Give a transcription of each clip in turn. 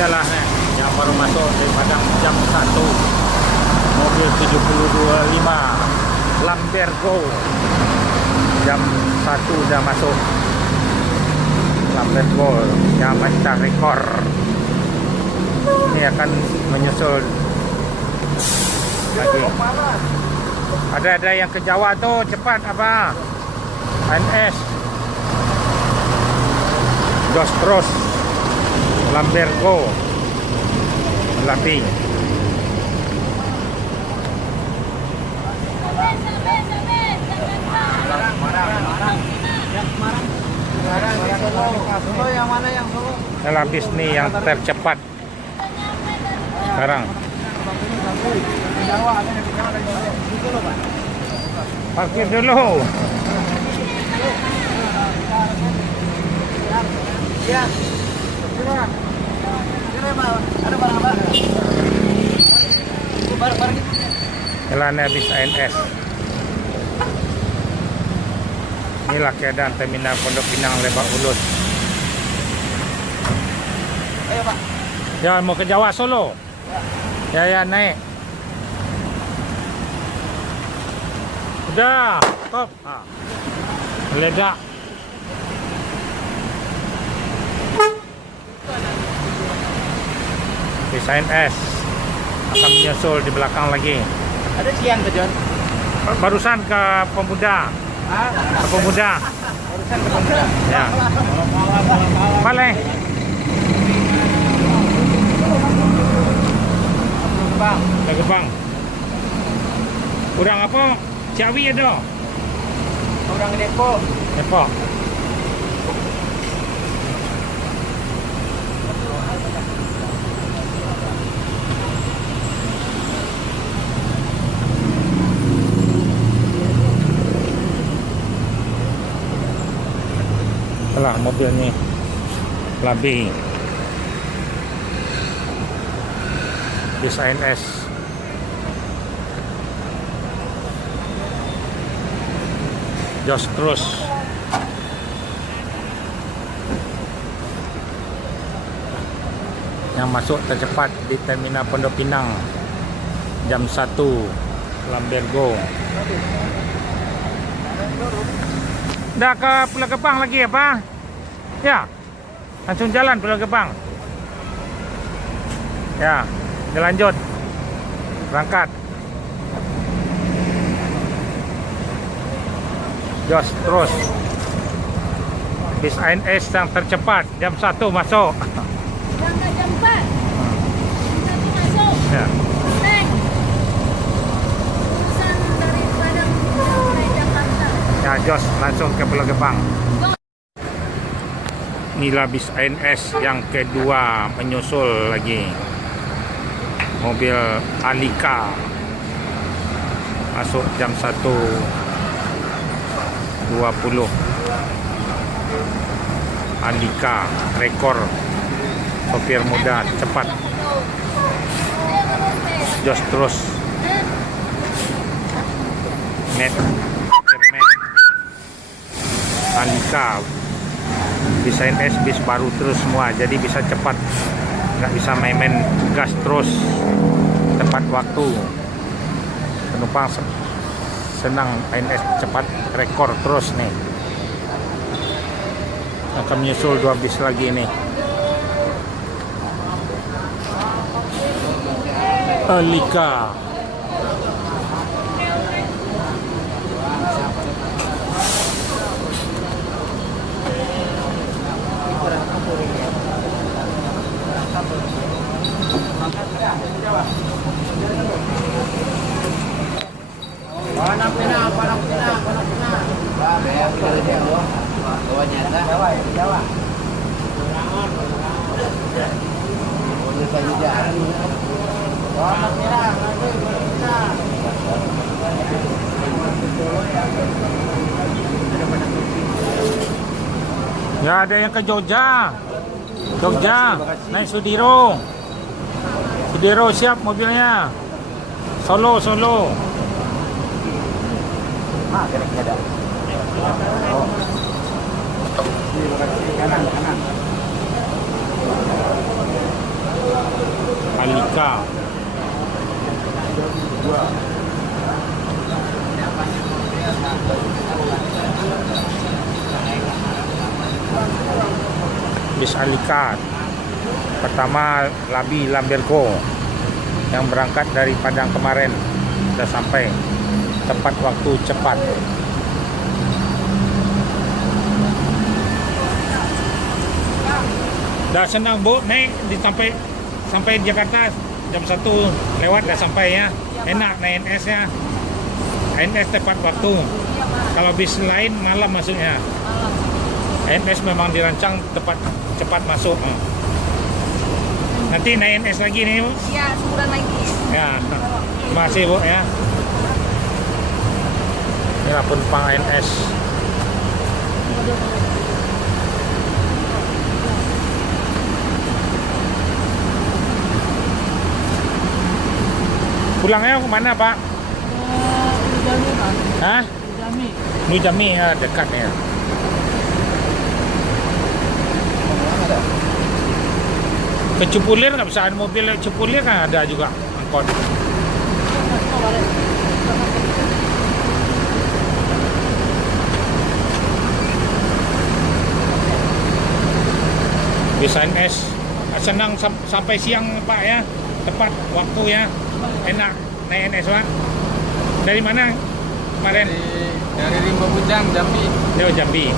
Iyalah nih, yang baru masuk dari Padang jam 1. Mobil 7025 Lambergo. Jam 1 udah masuk. Lambergo yang pecah rekor. Ini akan menyusul lagi. Ada yang ke Jawa tuh cepat apa? NS Dos terus Lambergo melatih. Solo yang mana yang Solo? Habis nih yang tercepat sekarang. Parkir dulu. Ya. Ada barang apa? Barang. Jalan habis ANS. Inilah keadaan terminal Pondok Pinang Lebak Bulus. Ayo Pak. Ya mau ke Jawa Solo. Ya naik. Udah, stop. Meledak. Bis ANS akan menyusul di belakang lagi. Ada siang ke John? Barusan ke Pemuda. Ke Pemuda. Barusan ke Pemuda. Ya. Balik. Ke Gebang. Kurang apa? Ciawi ada. Orang Depok. Depok. Telah mobil ni Labi bis ANS Jos terus yang masuk tercepat di terminal Pondok Pinang jam 1 Lambergo. Dah ke Pulau Gebang lagi apa? Ya. Langsung jalan Pulau Gebang. Ya, dilanjut. Berangkat. Jos terus. Bis ANS yang tercepat jam 1 masuk. Berangkat jam 4. Jam 1 masuk. Ya. Neng. Urusan dari Padang sampai Jakarta. Ya, Jos langsung ke Pulau Gebang. Inilah bis ANS yang kedua menyusul lagi. Mobil Alika masuk jam 1.20. Alika rekor sopir muda cepat. Jos terus. Met Alika bis ANS bis baru terus semua, jadi bisa cepat, nggak bisa main-main, gas terus tepat waktu. Penumpang senang ANS cepat, rekor terus nih. Akan menyusul 2 bis lagi nih. Alika Panang Pinang. Jawa. ya, ada yang ke Jogja. Naik Sudiro siap mobilnya. Solo. Ada. Oh. Kanan. Alika. Bis Alika. Pertama Labi Lambergo yang berangkat dari Padang kemarin sudah sampai tepat waktu cepat. Dah senang Bu, naik sampai Jakarta jam 1 lewat dah sampai ya. Enak naik NS ya. NS tepat waktu. Kalau bis lain malam masuknya. NS memang dirancang cepat masuk. Nanti naik NS lagi nih Bu? Iya, sebulan lagi. Ya, masih Bu ya. Inilah penumpang NS. Pulangnya kemana Pak? Jami, Pak. Hah? Jami. New Jambi ya, dekat ya. Ke Cipulir nggak bisa ada mobil Cipulir kan ada juga angkot. Bisa NS senang sampai siang Pak ya, tepat waktu ya, enak naik NS Pak. Dari mana kemarin? Dari Rimba Bujang, Jambi. Dari Jambi.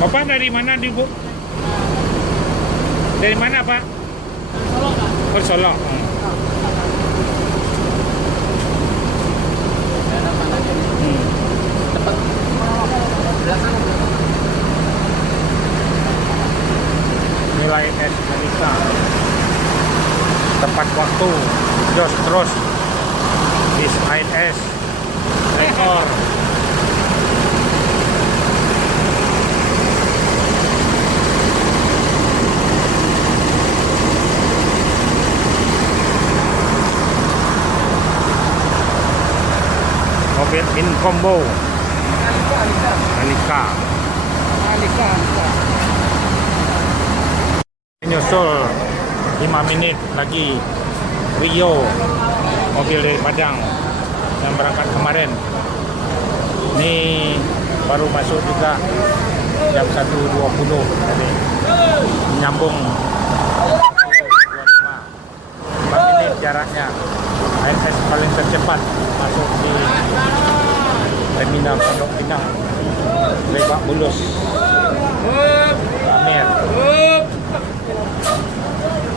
Bapak dari mana di Bu? Dari mana Pak? Solo, Pak. Oh, Solo. Tepat. Belakang. Nilai NS Alika. Tepat waktu. Jos terus. Bis ANS. Rekor. Mobil in combo Alika. Nyusul 5 menit lagi Rio, mobil dari Padang yang berangkat kemarin. Ini baru masuk juga jam 1.20 tadi. Menyambung 4 menit jaraknya. ANS paling tercepat masuk di terminal Pondok Pinang, Lebak Bulus, Amir.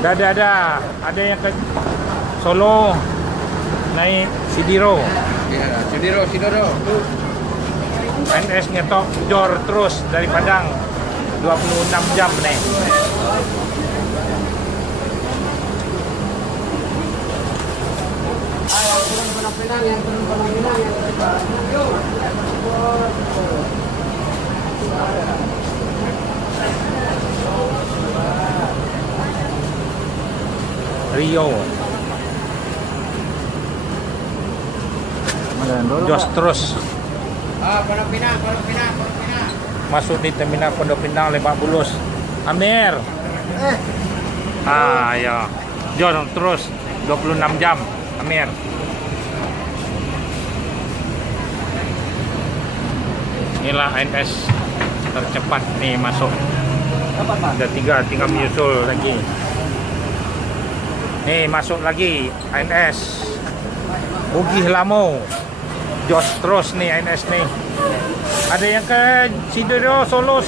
Ada yang ke Solo naik Sidiro. Ya, Sidiro. NS ngetok Jor terus dari Padang 26 jam nih. Rio Jos terus Pondok Pinang. masuk di terminal Pondok Pinang Lebak Bulus. Amir. Ya. Jos terus 26 jam Amir. Inilah ANS tercepat nih masuk. Ada 3 tinggal menyusul lagi. Nih masuk lagi ANS Bugih Lamo. Jos terus nih ANS nih. Ada yang ke Sidiro Solo.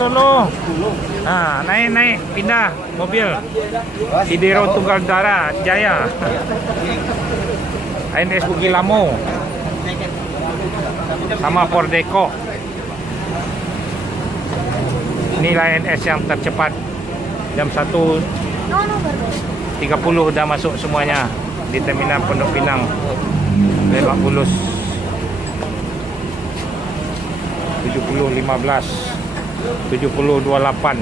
Nah, naik pindah mobil. Sidiro Tunggal Dara Jaya. ANS Bugih Lamo. Sama Pordeco. Inilah ANS yang tercepat. Jam 1.30 udah masuk semuanya di terminal Pondok Pinang Lebak Bulus. 70.15 70.28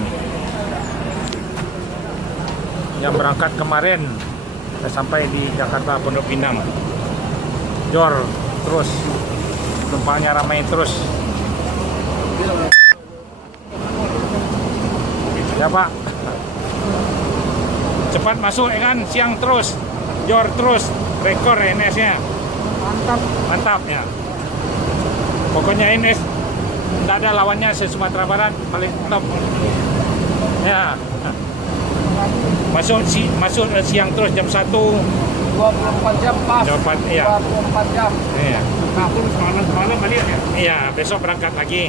yang berangkat kemarin sudah sampai di Jakarta Pondok Pinang. Jor terus, penumpangnya ramai terus. Ya Pak. Cepat masuk ya kan, siang terus, jor terus, rekor NS-nya. Mantap. Mantap ya. Pokoknya NS tidak ada lawannya se-Sumatera Barat, paling top. Ya. Masuk siang terus jam 1. 24 jam pas. Dapat iya. 24 jam. Iya. Kapun semalam balik ya. Iya, besok berangkat lagi.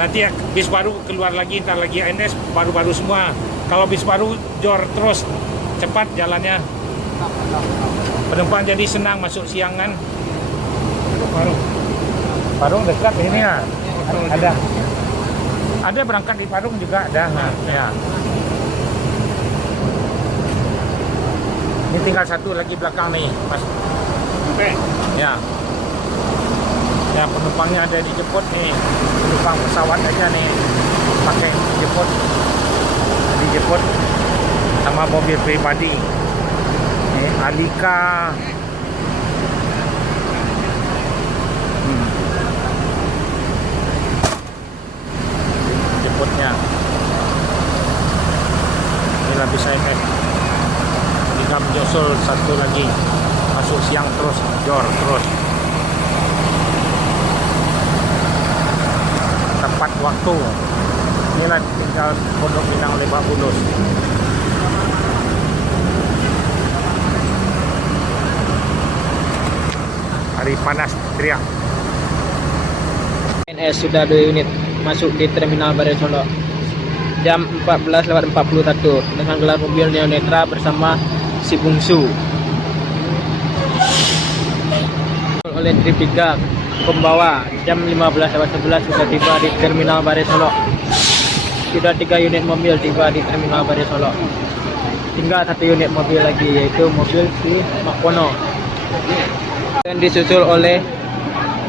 Nanti ya, bis baru keluar lagi, ntar lagi NS baru-baru semua. Kalau bis baru jor terus, cepat jalannya. Penumpang jadi senang masuk siang kan. Parung dekat ini ya. Ada berangkat di Parung juga ada. Nah, ya. Ini tinggal satu lagi belakang nih, Mas. Oke. Ya. Ya, penumpangnya ada dijemput nih. Penumpang pesawat aja nih. Pakai dijemput sama mobil pribadi. Nih, Alika. Jemputnya. Inilah bisa ini. Tinggal menyusul satu lagi. Masuk siang terus, jor terus. Tepat waktu. Inilah tinggal Pondok Pinang Lebak Bulus. Hari panas teriak. NS sudah 2 unit masuk di Terminal Bare Solo. Jam 14.41 dengan gelar mobil Neo Netra bersama si bungsu. Oleh trip 3 pembawa jam 15.11 sudah tiba di Terminal Bare Solo. Sudah 3 unit mobil tiba di Terminal Bare Solo. Tinggal 1 unit mobil lagi, yaitu mobil si Makpono. Dan disusul oleh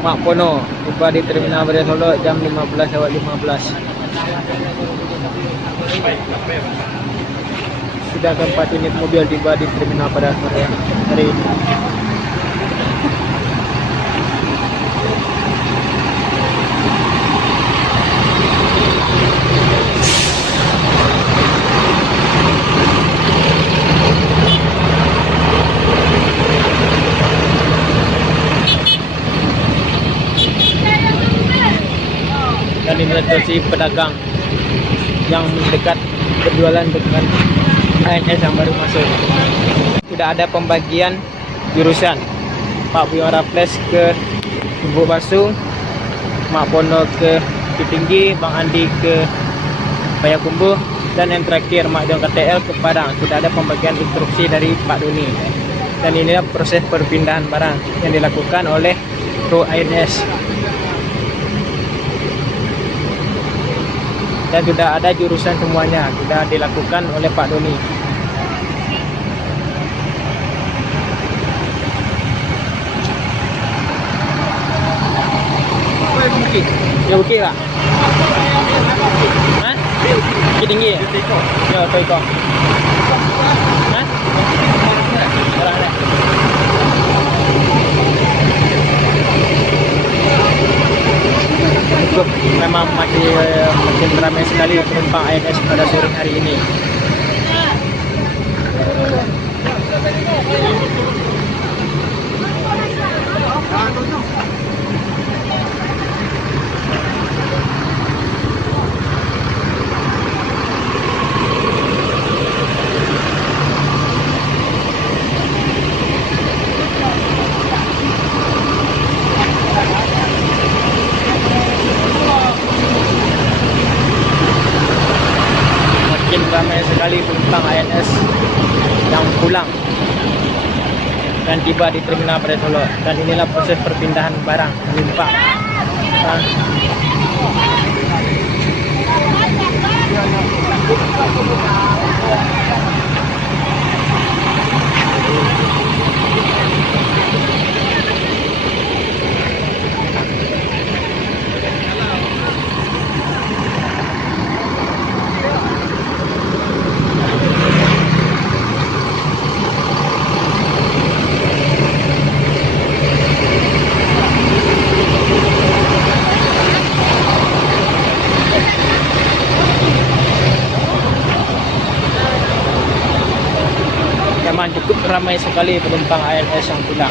Makpono tiba di Terminal Bare Solo jam 15.15. Sudah keempat unit mobil tiba di Terminal pada sore hari ini. Dan ini situasi pedagang yang mendekat berjualan dengan ANS yang baru masuk. Sudah ada pembagian jurusan. Pak Buyong Raples ke Bubuk Basu, Mak Pono ke Bukit Tinggi, Bang Andi ke Payakumbuh, dan yang terakhir Mak Jong KTL ke Padang. Sudah ada pembagian instruksi dari Pak Doni. Dan inilah proses perpindahan barang yang dilakukan oleh kru ANS. Dan sudah ada jurusan semuanya, sudah dilakukan oleh Pak Doni. Bukit? Ya bukit lah. Hah? Bukit tinggi ya? Ya, Toiko. Hah? Orang ada. Cukup, memang makin ramai sekali penumpang ANS pada sore hari ini. Makin ramai sekali penumpang ANS yang pulang dan tiba di Terminal Bare Solo. Dan inilah proses perpindahan barang penumpang. Memang cukup ramai sekali penumpang ALS yang pulang.